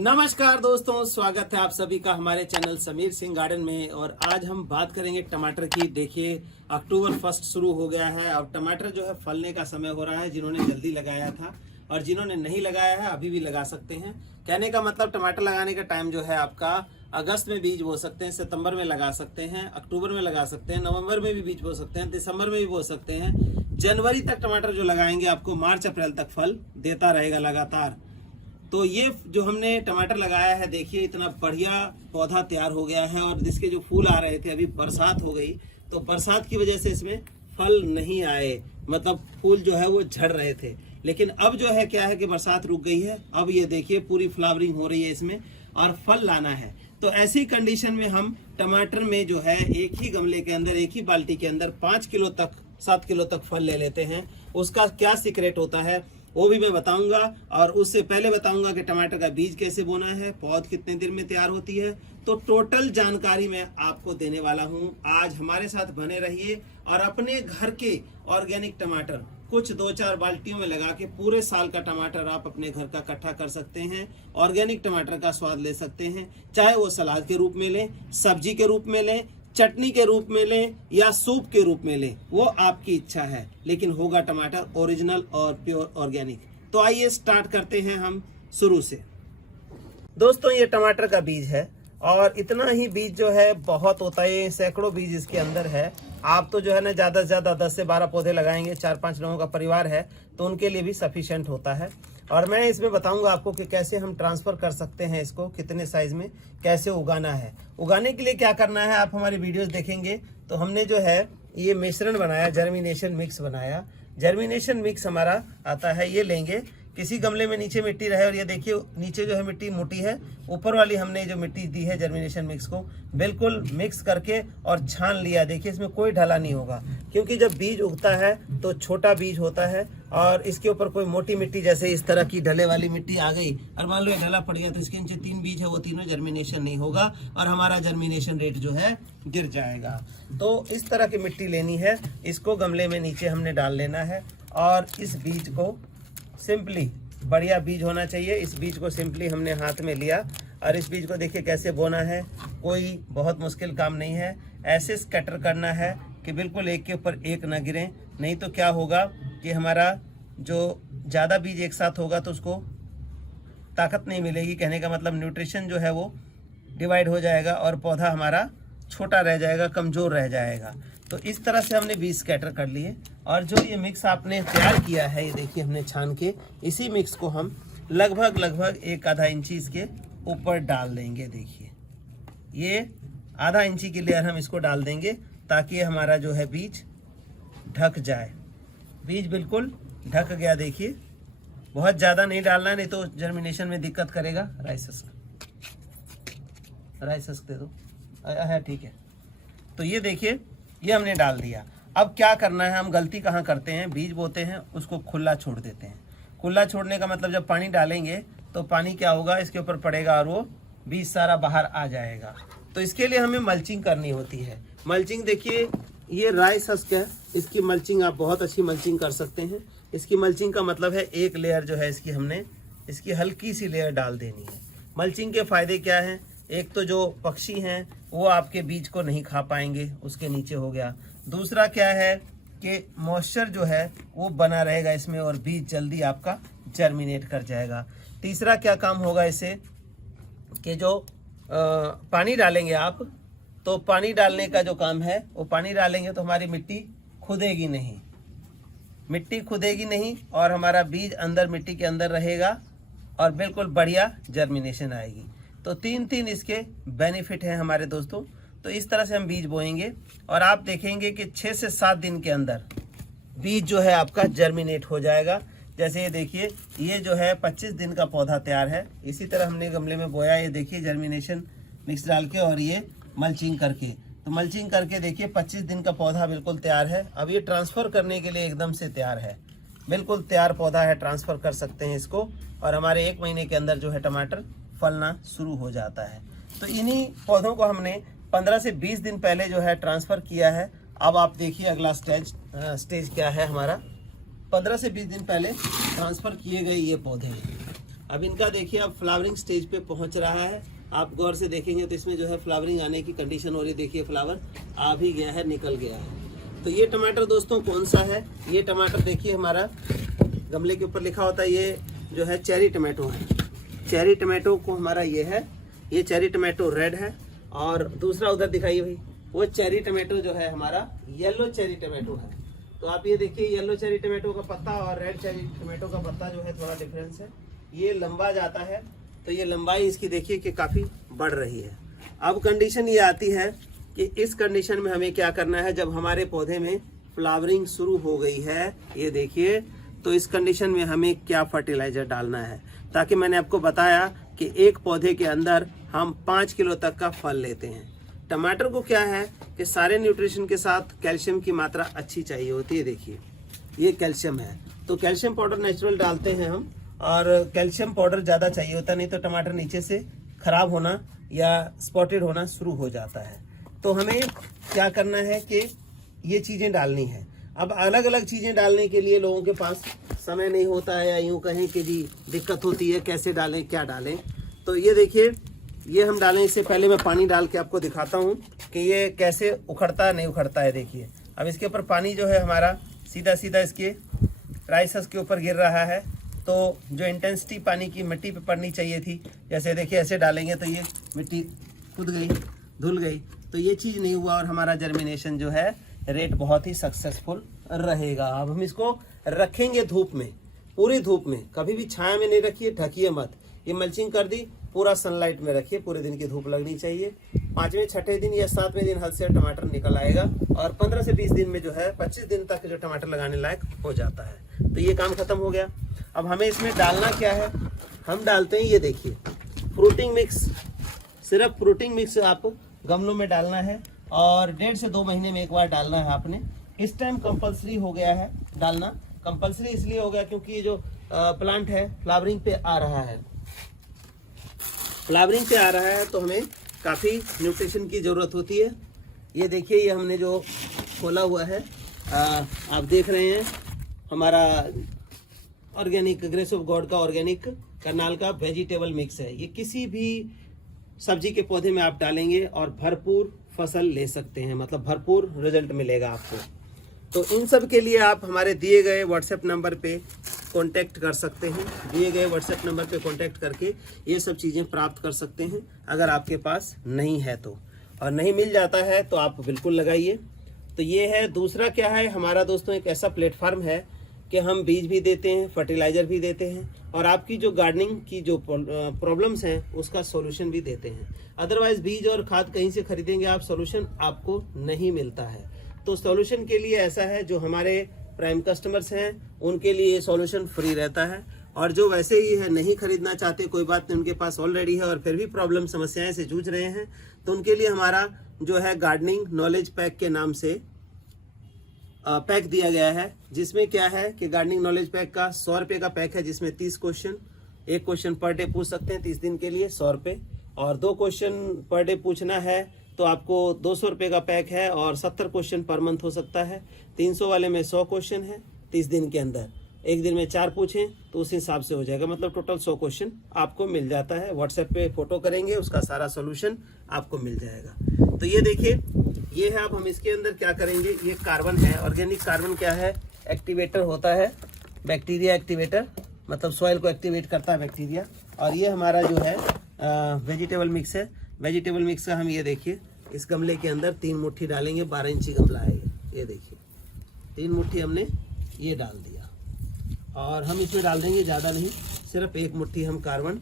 नमस्कार दोस्तों, स्वागत है आप सभी का हमारे चैनल समीर सिंह गार्डन में। और आज हम बात करेंगे टमाटर की। देखिए, अक्टूबर 1 शुरू हो गया है। अब टमाटर जो है फलने का समय हो रहा है। जिन्होंने जल्दी लगाया था और जिन्होंने नहीं लगाया है अभी भी लगा सकते हैं। कहने का मतलब टमाटर लगाने का टाइम जो है आपका अगस्त में बीज बो सकते हैं, सितंबर में लगा सकते हैं, अक्टूबर में लगा सकते हैं, नवंबर में भी बीज बो सकते हैं, दिसंबर में भी बो सकते हैं। जनवरी तक टमाटर जो लगाएंगे आपको मार्च अप्रैल तक फल देता रहेगा लगातार। तो ये जो हमने टमाटर लगाया है, देखिए इतना बढ़िया पौधा तैयार हो गया है। और जिसके जो फूल आ रहे थे, अभी बरसात हो गई तो बरसात की वजह से इसमें फल नहीं आए, मतलब फूल जो है वो झड़ रहे थे। लेकिन अब जो है क्या है कि बरसात रुक गई है। अब ये देखिए पूरी फ्लावरिंग हो रही है इसमें और फल लाना है। तो ऐसी कंडीशन में हम टमाटर में जो है एक ही गमले के अंदर, एक ही बाल्टी के अंदर 5 किलो तक 7 किलो तक फल ले लेते हैं। उसका क्या सीक्रेट होता है वो भी मैं बताऊंगा। और उससे पहले बताऊंगा कि टमाटर का बीज कैसे बोना है, पौध कितने दिन में तैयार होती है। तो टोटल जानकारी मैं आपको देने वाला हूं। आज हमारे साथ बने रहिए और अपने घर के ऑर्गेनिक टमाटर कुछ 2-4 बाल्टियों में लगा के पूरे साल का टमाटर आप अपने घर का इकट्ठा कर सकते हैं। ऑर्गेनिक टमाटर का स्वाद ले सकते हैं, चाहे वो सलाद के रूप में लें, सब्जी के रूप में लें, चटनी के रूप में लें या सूप के रूप में लें, वो आपकी इच्छा है। लेकिन होगा टमाटर ओरिजिनल और प्योर ऑर्गेनिक। तो आइए स्टार्ट करते हैं हम शुरू से। दोस्तों, ये टमाटर का बीज है और इतना ही बीज जो है बहुत होता है। सैकड़ों बीज इसके अंदर है। आप तो जो है ना ज़्यादा से ज़्यादा 10 से 12 पौधे लगाएंगे, 4-5 लोगों का परिवार है तो उनके लिए भी सफिशिएंट होता है। और मैं इसमें बताऊंगा आपको कि कैसे हम ट्रांसफ़र कर सकते हैं इसको, कितने साइज़ में कैसे उगाना है। उगाने के लिए क्या करना है, आप हमारी वीडियोस देखेंगे तो हमने जो है ये मिश्रण बनाया, जर्मिनेशन मिक्स बनाया। जर्मिनेशन मिक्स हमारा आता है, ये लेंगे किसी गमले में, नीचे मिट्टी रहे और ये देखिए नीचे जो है मिट्टी मोटी है, ऊपर वाली हमने जो मिट्टी दी है जर्मिनेशन मिक्स को बिल्कुल मिक्स करके और छान लिया। देखिए इसमें कोई ढला नहीं होगा, क्योंकि जब बीज उगता है तो छोटा बीज होता है और इसके ऊपर कोई मोटी मिट्टी जैसे इस तरह की ढले वाली मिट्टी आ गई और मान लो ये ढला पड़ गया तो इसके नीचे 3 बीज है, वो तीनों जर्मिनेशन नहीं होगा और हमारा जर्मिनेशन रेट जो है गिर जाएगा। तो इस तरह की मिट्टी लेनी है, इसको गमले में नीचे हमने डाल लेना है और इस बीज को सिंपली, बढ़िया बीज होना चाहिए, इस बीज को सिंपली हमने हाथ में लिया और इस बीज को देखिए कैसे बोना है। कोई बहुत मुश्किल काम नहीं है। ऐसे स्कैटर करना है कि बिल्कुल एक के ऊपर एक ना गिरें, नहीं तो क्या होगा कि हमारा जो ज़्यादा बीज एक साथ होगा तो उसको ताकत नहीं मिलेगी। कहने का मतलब न्यूट्रिशन जो है वो डिवाइड हो जाएगा और पौधा हमारा छोटा रह जाएगा, कमज़ोर रह जाएगा। तो इस तरह से हमने बीज स्कैटर कर लिए और जो ये मिक्स आपने तैयार किया है, ये देखिए हमने छान के, इसी मिक्स को हम लगभग 1-आधा इंची इसके ऊपर डाल देंगे। देखिए ये आधा इंची की लेयर हम इसको डाल देंगे ताकि हमारा जो है बीज ढक जाए। बीज बिल्कुल ढक गया, देखिए बहुत ज़्यादा नहीं डालना, नहीं तो जर्मिनेशन में दिक्कत करेगा। राइस हस्क दे दो, है ठीक है। तो ये देखिए ये हमने डाल दिया। अब क्या करना है, हम गलती कहाँ करते हैं, बीज बोते हैं उसको खुला छोड़ देते हैं। खुला छोड़ने का मतलब जब पानी डालेंगे तो पानी क्या होगा, इसके ऊपर पड़ेगा और वो बीज सारा बाहर आ जाएगा। तो इसके लिए हमें मल्चिंग करनी होती है। मल्चिंग देखिए ये राइस हस्क है, इसकी मल्चिंग आप बहुत अच्छी मल्चिंग कर सकते हैं। इसकी मल्चिंग का मतलब है एक लेयर जो है इसकी हमने इसकी हल्की सी लेयर डाल देनी है। मल्चिंग के फ़ायदे क्या हैं, एक तो जो पक्षी हैं वो आपके बीज को नहीं खा पाएंगे, उसके नीचे हो गया। दूसरा क्या है कि मॉइस्चर जो है वो बना रहेगा इसमें और बीज जल्दी आपका जर्मिनेट कर जाएगा। तीसरा क्या काम होगा इससे कि जो पानी डालेंगे आप, तो पानी डालने का जो काम है वो पानी डालेंगे तो हमारी मिट्टी खुदेगी नहीं और हमारा बीज अंदर मिट्टी के अंदर रहेगा और बिल्कुल बढ़िया जर्मिनेशन आएगी। तो 3 इसके बेनिफिट हैं हमारे दोस्तों। तो इस तरह से हम बीज बोएंगे और आप देखेंगे कि 6 से 7 दिन के अंदर बीज जो है आपका जर्मिनेट हो जाएगा। जैसे ये देखिए ये जो है 25 दिन का पौधा तैयार है। इसी तरह हमने गमले में बोया, ये देखिए जर्मिनेशन मिक्स डाल के और ये मल्चिंग करके। तो मल्चिंग करके देखिए 25 दिन का पौधा बिल्कुल तैयार है। अब ये ट्रांसफ़र करने के लिए एकदम से तैयार है, बिल्कुल तैयार पौधा है, ट्रांसफ़र कर सकते हैं इसको और हमारे 1 महीने के अंदर जो है टमाटर फलना शुरू हो जाता है। तो इन्हीं पौधों को हमने 15 से 20 दिन पहले जो है ट्रांसफ़र किया है। अब आप देखिए अगला स्टेज क्या है हमारा। 15 से 20 दिन पहले ट्रांसफ़र किए गए ये पौधे अब इनका देखिए अब फ्लावरिंग स्टेज पे पहुंच रहा है। आप गौर से देखेंगे तो इसमें जो है फ्लावरिंग आने की कंडीशन हो रही है। देखिए फ्लावर आ भी गया है, निकल गया है। तो ये टमाटर दोस्तों कौन सा है? ये टमाटर देखिए हमारा गमले के ऊपर लिखा होता है, ये जो है चेरी टमाटो है। चेरी टमाटो को हमारा ये है, ये चेरी टमाटो रेड है। और दूसरा उधर दिखाइए भाई, वो चेरी टमाटो जो है हमारा येलो चेरी टमाटो है। तो आप ये देखिए येलो चेरी टमाटो का पत्ता और रेड चेरी टमाटो का पत्ता जो है थोड़ा डिफरेंस है। ये लंबा जाता है, तो ये लंबाई इसकी देखिए कि काफ़ी बढ़ रही है। अब कंडीशन ये आती है कि इस कंडीशन में हमें क्या करना है, जब हमारे पौधे में फ्लावरिंग शुरू हो गई है, ये देखिए, तो इस कंडीशन में हमें क्या फर्टिलाइजर डालना है। ताकि मैंने आपको बताया कि एक पौधे के अंदर हम 5 किलो तक का फल लेते हैं। टमाटर को क्या है कि सारे न्यूट्रिशन के साथ कैल्शियम की मात्रा अच्छी चाहिए होती है। देखिए ये कैल्शियम है, तो कैल्शियम पाउडर नेचुरल डालते हैं हम, और कैल्शियम पाउडर ज़्यादा चाहिए होता, नहीं तो टमाटर नीचे से खराब होना या स्पॉटेड होना शुरू हो जाता है। तो हमें क्या करना है कि ये चीज़ें डालनी है। अब अलग अलग चीज़ें डालने के लिए लोगों के पास समय नहीं होता है, या यूँ कहें कि जी दिक्कत होती है कैसे डालें क्या डालें। तो ये देखिए, ये हम डालें, इससे पहले मैं पानी डाल के आपको दिखाता हूँ कि ये कैसे उखड़ता नहीं उखड़ता है। देखिए अब इसके ऊपर पानी जो है हमारा सीधा सीधा इसके राइसस के ऊपर गिर रहा है। तो जो इंटेंसिटी पानी की मिट्टी पे पड़नी चाहिए थी, जैसे देखिए ऐसे डालेंगे तो ये मिट्टी कूद गई, धुल गई, तो ये चीज़ नहीं हुआ और हमारा जर्मिनेशन जो है रेट बहुत ही सक्सेसफुल रहेगा। अब हम इसको रखेंगे धूप में, पूरी धूप में, कभी भी छाया में नहीं रखिए, ढकिए मत। ये मल्चिंग कर दी, पूरा सनलाइट में रखिए, पूरे दिन की धूप लगनी चाहिए। 5वें 6ठे दिन या 7वें दिन हद से टमाटर निकल आएगा, और 15 से 20 दिन में जो है 25 दिन तक जो टमाटर लगाने लायक हो जाता है। तो ये काम खत्म हो गया। अब हमें इसमें डालना क्या है, हम डालते हैं, ये देखिए फ्रूटिंग मिक्स। सिर्फ फ्रूटिंग मिक्स आप गमलों में डालना है, और 1.5 से 2 महीने में एक बार डालना है आपने। इस टाइम कंपलसरी हो गया है डालना। कंपलसरी इसलिए हो गया क्योंकि ये जो प्लांट है फ्लावरिंग पे आ रहा है, फ्लावरिंग पे आ रहा है, तो हमें काफ़ी न्यूट्रिशन की ज़रूरत होती है। ये देखिए, ये हमने जो खोला हुआ है, आप देख रहे हैं हमारा ऑर्गेनिक ग्रेस ऑफ गॉड का ऑर्गेनिक करनाल का वेजिटेबल मिक्स है। ये किसी भी सब्जी के पौधे में आप डालेंगे और भरपूर फसल ले सकते हैं, मतलब भरपूर रिजल्ट मिलेगा आपको। तो इन सब के लिए आप हमारे दिए गए व्हाट्सएप नंबर पे कांटेक्ट कर सकते हैं। दिए गए व्हाट्सएप नंबर पे कांटेक्ट करके ये सब चीज़ें प्राप्त कर सकते हैं, अगर आपके पास नहीं है तो। और नहीं मिल जाता है तो आप बिल्कुल लगाइए। तो ये है। दूसरा क्या है हमारा दोस्तों, एक ऐसा प्लेटफार्म है कि हम बीज भी देते हैं, फर्टिलाइज़र भी देते हैं, और आपकी जो गार्डनिंग की जो प्रॉब्लम्स हैं उसका सॉल्यूशन भी देते हैं। अदरवाइज़ बीज और खाद कहीं से खरीदेंगे आप, सॉल्यूशन आपको नहीं मिलता है। तो सॉल्यूशन के लिए ऐसा है, जो हमारे प्राइम कस्टमर्स हैं उनके लिए ये सॉल्यूशन फ्री रहता है, और जो वैसे ही है नहीं खरीदना चाहते, कोई बात नहीं, उनके पास ऑलरेडी है और फिर भी प्रॉब्लम समस्याएं से जूझ रहे हैं, तो उनके लिए हमारा जो है गार्डनिंग नॉलेज पैक के नाम से पैक दिया गया है। जिसमें क्या है कि गार्डनिंग नॉलेज पैक का 100 रुपये का पैक है, जिसमें 30 क्वेश्चन, 1 क्वेश्चन पर डे पूछ सकते हैं 30 दिन के लिए 100 रुपये, और 2 क्वेश्चन पर डे पूछना है तो आपको 200 रुपये का पैक है, और 70 क्वेश्चन पर मंथ हो सकता है। 300 वाले में 100 क्वेश्चन है 30 दिन के अंदर, एक दिन में 4 पूछें तो उस हिसाब से हो जाएगा, मतलब टोटल 100 क्वेश्चन आपको मिल जाता है। व्हाट्सएप पे फोटो करेंगे, उसका सारा सोल्यूशन आपको मिल जाएगा। तो ये देखिए, ये है। अब हम इसके अंदर क्या करेंगे, ये कार्बन है, ऑर्गेनिक कार्बन क्या है, एक्टिवेटर होता है, बैक्टीरिया एक्टिवेटर, मतलब सॉइल को एक्टिवेट करता है बैक्टीरिया। और ये हमारा जो है वेजिटेबल मिक्स है। वेजिटेबल मिक्स का हम ये देखिए इस गमले के अंदर 3 मुट्ठी डालेंगे, 12 इंची गमला है ये देखिए, 3 मुट्ठी हमने ये डाल दिया, और हम इसमें डाल देंगे ज़्यादा नहीं, सिर्फ 1 मुट्ठी हम कार्बन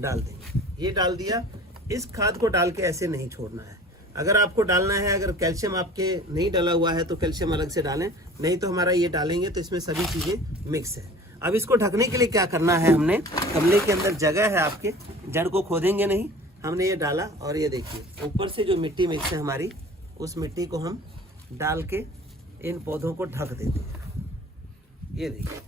डाल देंगे। ये डाल दिया। इस खाद को डाल के ऐसे नहीं छोड़ना है। अगर आपको डालना है, अगर कैल्शियम आपके नहीं डाला हुआ है तो कैल्शियम अलग से डालें, नहीं तो हमारा ये डालेंगे तो इसमें सभी चीज़ें मिक्स है। अब इसको ढकने के लिए क्या करना है, हमने गमले के अंदर जगह है आपके, जड़ को खोदेंगे नहीं, हमने ये डाला, और ये देखिए ऊपर से जो मिट्टी मिक्स है हमारी, उस मिट्टी को हम डाल के इन पौधों को ढक देते हैं। ये देखिए,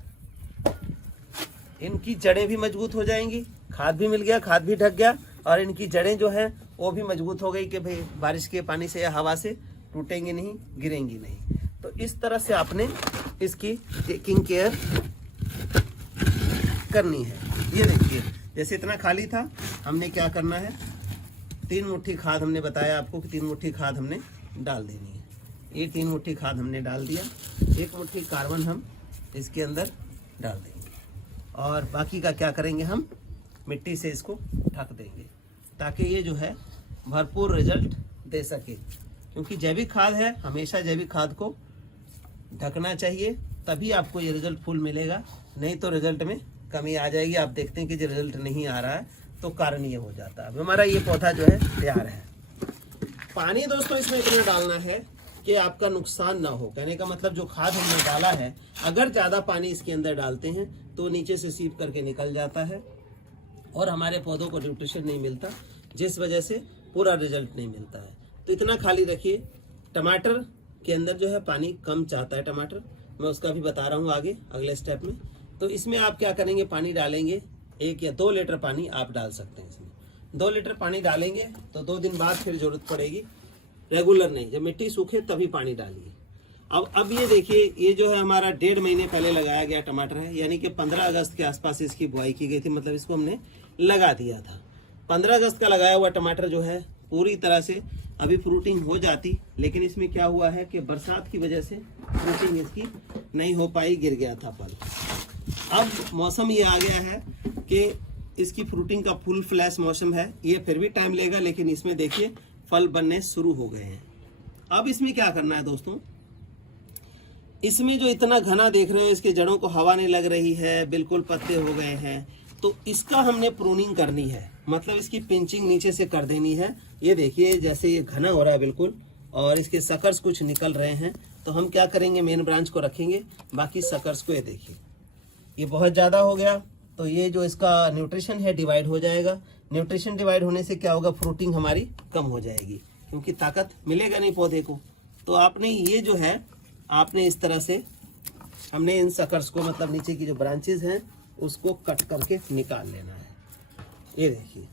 इनकी जड़ें भी मजबूत हो जाएंगी, खाद भी मिल गया, खाद भी ढक गया, और इनकी जड़ें जो हैं वो भी मजबूत हो गई कि भाई बारिश के पानी से या हवा से टूटेंगी नहीं, गिरेंगी नहीं। तो इस तरह से आपने इसकी टेकिंग केयर करनी है। ये देखिए, जैसे इतना खाली था, हमने क्या करना है, 3 मुट्ठी खाद हमने बताया आपको कि 3 मुट्ठी खाद हमने डाल देनी है। ये 3 मुट्ठी खाद हमने डाल दिया, 1 मुट्ठी कार्बन हम इसके अंदर डाल देंगे और बाकी का क्या करेंगे, हम मिट्टी से इसको ढक देंगे ताकि ये जो है भरपूर रिजल्ट दे सके। क्योंकि जैविक खाद है, हमेशा जैविक खाद को ढकना चाहिए, तभी आपको ये रिजल्ट फुल मिलेगा, नहीं तो रिजल्ट में कमी आ जाएगी। आप देखते हैं कि जो रिजल्ट नहीं आ रहा है तो कारण ये हो जाता है। अब हमारा ये पौधा जो है तैयार है। पानी दोस्तों इसमें इतना डालना है कि आपका नुकसान ना हो। कहने का मतलब जो खाद हमने डाला है, अगर ज़्यादा पानी इसके अंदर डालते हैं तो नीचे से सीप करके निकल जाता है और हमारे पौधों को न्यूट्रिशन नहीं मिलता, जिस वजह से पूरा रिजल्ट नहीं मिलता है। तो इतना खाली रखिए। टमाटर के अंदर जो है पानी कम चाहता है टमाटर, मैं उसका भी बता रहा हूँ आगे अगले स्टेप में। तो इसमें आप क्या करेंगे, पानी डालेंगे 1 या 2 लीटर पानी आप डाल सकते हैं इसमें। 2 लीटर पानी डालेंगे तो 2 दिन बाद फिर जरूरत पड़ेगी, रेगुलर नहीं, जब मिट्टी सूखे तभी पानी डालिए। अब ये देखिए, ये जो है हमारा 1.5 महीने पहले लगाया गया टमाटर है, यानी कि 15 अगस्त के आसपास इसकी बुआई की गई थी, मतलब इसको हमने लगा दिया था। 15 अगस्त का लगाया हुआ टमाटर जो है पूरी तरह से अभी फ्रूटिंग हो जाती, लेकिन इसमें क्या हुआ है कि बरसात की वजह से फ्रूटिंग इसकी नहीं हो पाई, गिर गया था फल। अब मौसम ये आ गया है कि इसकी फ्रूटिंग का फुल फ्लैश मौसम है, ये फिर भी टाइम लेगा, लेकिन इसमें देखिए फल बनने शुरू हो गए हैं। अब इसमें क्या करना है दोस्तों, इसमें जो इतना घना देख रहे हो, इसके जड़ों को हवा नहीं लग रही है, बिल्कुल पत्ते हो गए हैं, तो इसका हमने प्रूनिंग करनी है, मतलब इसकी पिंचिंग नीचे से कर देनी है। ये देखिए जैसे ये घना हो रहा है बिल्कुल, और इसके सकर्स कुछ निकल रहे हैं, तो हम क्या करेंगे, मेन ब्रांच को रखेंगे, बाकी सकर्स को ये देखिए ये बहुत ज़्यादा हो गया, तो ये जो इसका न्यूट्रिशन है डिवाइड हो जाएगा। न्यूट्रिशन डिवाइड होने से क्या होगा, फ्रूटिंग हमारी कम हो जाएगी, क्योंकि ताकत मिलेगा नहीं पौधे को। तो आपने ये जो है, आपने इस तरह से, हमने इन सकर्स को, मतलब नीचे की जो ब्रांचेज हैं उसको कट करके निकाल लेना है। ये देखिए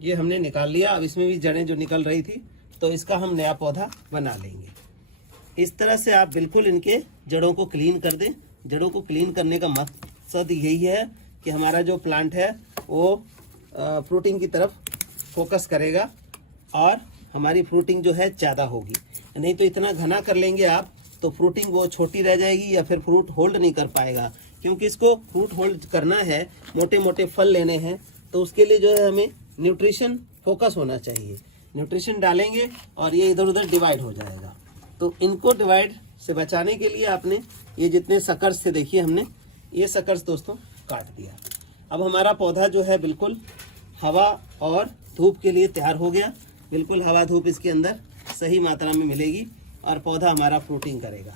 ये हमने निकाल लिया। अब इसमें भी जड़ें जो निकल रही थी, तो इसका हम नया पौधा बना लेंगे। इस तरह से आप बिल्कुल इनके जड़ों को क्लीन कर दें। जड़ों को क्लीन करने का मकसद यही है कि हमारा जो प्लांट है वो फ्रूटिंग की तरफ फोकस करेगा और हमारी फ्रूटिंग जो है ज़्यादा होगी। नहीं तो इतना घना कर लेंगे आप तो फ्रूटिंग वो छोटी रह जाएगी या फिर फ्रूट होल्ड नहीं कर पाएगा। क्योंकि इसको फ्रूट होल्ड करना है, मोटे मोटे फल लेने हैं, तो उसके लिए जो है हमें न्यूट्रिशन फोकस होना चाहिए। न्यूट्रिशन डालेंगे और ये इधर उधर डिवाइड हो जाएगा। तो इनको डिवाइड से बचाने के लिए आपने ये जितने सकर्स थे, देखिए हमने ये सकर्स दोस्तों काट दिया। अब हमारा पौधा जो है बिल्कुल हवा और धूप के लिए तैयार हो गया। बिल्कुल हवा धूप इसके अंदर सही मात्रा में मिलेगी और पौधा हमारा फ्रूटिंग करेगा।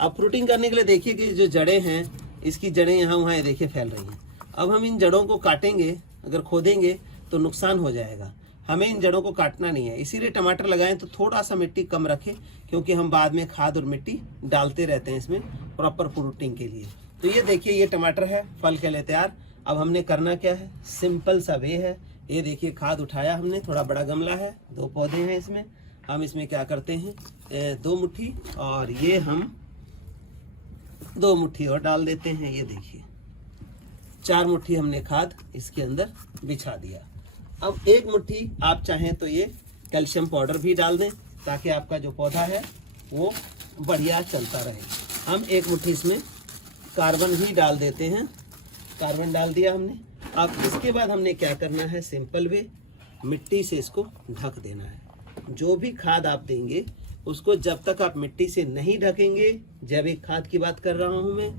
अब फ्रूटिंग करने के लिए देखिए कि जो जड़ें हैं, इसकी जड़ें यहाँ वहाँ ये देखिए फैल रही हैं। अब हम इन जड़ों को काटेंगे, अगर खोदेंगे तो नुकसान हो जाएगा। हमें इन जड़ों को काटना नहीं है, इसीलिए टमाटर लगाएं तो थोड़ा सा मिट्टी कम रखें, क्योंकि हम बाद में खाद और मिट्टी डालते रहते हैं इसमें प्रॉपर फ्रूटिंग के लिए। तो ये देखिए ये टमाटर है फल के लिए तैयार। अब हमने करना क्या है, सिंपल सा वे है। ये देखिए खाद उठाया हमने, थोड़ा बड़ा गमला है, 2 पौधे हैं इसमें। हम इसमें क्या करते हैं, 2 मुट्ठी, और ये हम 2 मुट्ठी और डाल देते हैं। ये देखिए 4 मुट्ठी हमने खाद इसके अंदर बिछा दिया। अब 1 मुट्ठी आप चाहें तो ये कैल्शियम पाउडर भी डाल दें, ताकि आपका जो पौधा है वो बढ़िया चलता रहे। हम 1 मुट्ठी इसमें कार्बन भी डाल देते हैं। कार्बन डाल दिया हमने। अब इसके बाद हमने क्या करना है, सिंपल वे, मिट्टी से इसको ढक देना है। जो भी खाद आप देंगे उसको जब तक आप मिट्टी से नहीं ढकेंगे, जैविक खाद की बात कर रहा हूँ मैं,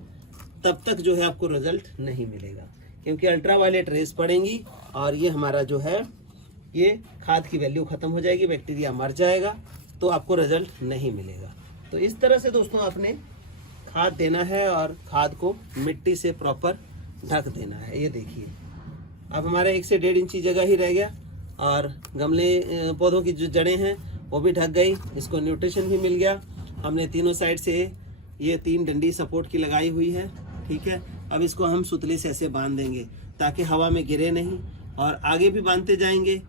तब तक जो है आपको रिजल्ट नहीं मिलेगा। क्योंकि अल्ट्रावायलेट रेस पड़ेंगी और ये हमारा जो है ये खाद की वैल्यू ख़त्म हो जाएगी, बैक्टीरिया मर जाएगा, तो आपको रिजल्ट नहीं मिलेगा। तो इस तरह से दोस्तों आपने खाद देना है और खाद को मिट्टी से प्रॉपर ढक देना है। ये देखिए अब हमारे 1 से 1.5 इंची जगह ही रह गया और गमले पौधों की जो जड़ें हैं वो भी ढक गई, इसको न्यूट्रिशन भी मिल गया। हमने तीनों साइड से ये 3 डंडी सपोर्ट की लगाई हुई है, ठीक है। अब इसको हम सुतली से ऐसे बांध देंगे ताकि हवा में गिरे नहीं, और आगे भी बांधते जाएंगे।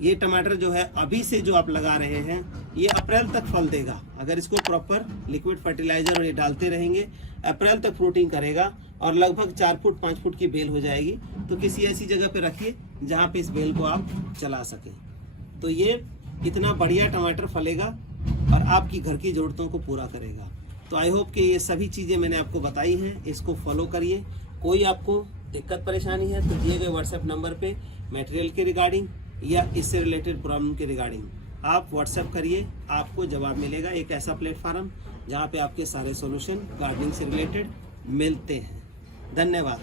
ये टमाटर जो है अभी से जो आप लगा रहे हैं ये अप्रैल तक फल देगा। अगर इसको प्रॉपर लिक्विड फर्टिलाइजर और ये डालते रहेंगे, अप्रैल तक फ्रूटिंग करेगा और लगभग 4 फुट 5 फुट की बेल हो जाएगी। तो किसी ऐसी जगह पे रखिए जहाँ पे इस बेल को आप चला सकें। तो ये इतना बढ़िया टमाटर फलेगा और आपकी घर की ज़रूरतों को पूरा करेगा। तो आई होप कि ये सभी चीज़ें मैंने आपको बताई हैं, इसको फॉलो करिए। कोई आपको दिक्कत परेशानी है तो दिए गए व्हाट्सएप नंबर पे मटेरियल के रिगार्डिंग या इससे रिलेटेड प्रॉब्लम के रिगार्डिंग आप व्हाट्सएप करिए, आपको जवाब मिलेगा। एक ऐसा प्लेटफार्म जहाँ पे आपके सारे सॉल्यूशन गार्डनिंग से रिलेटेड मिलते हैं। धन्यवाद।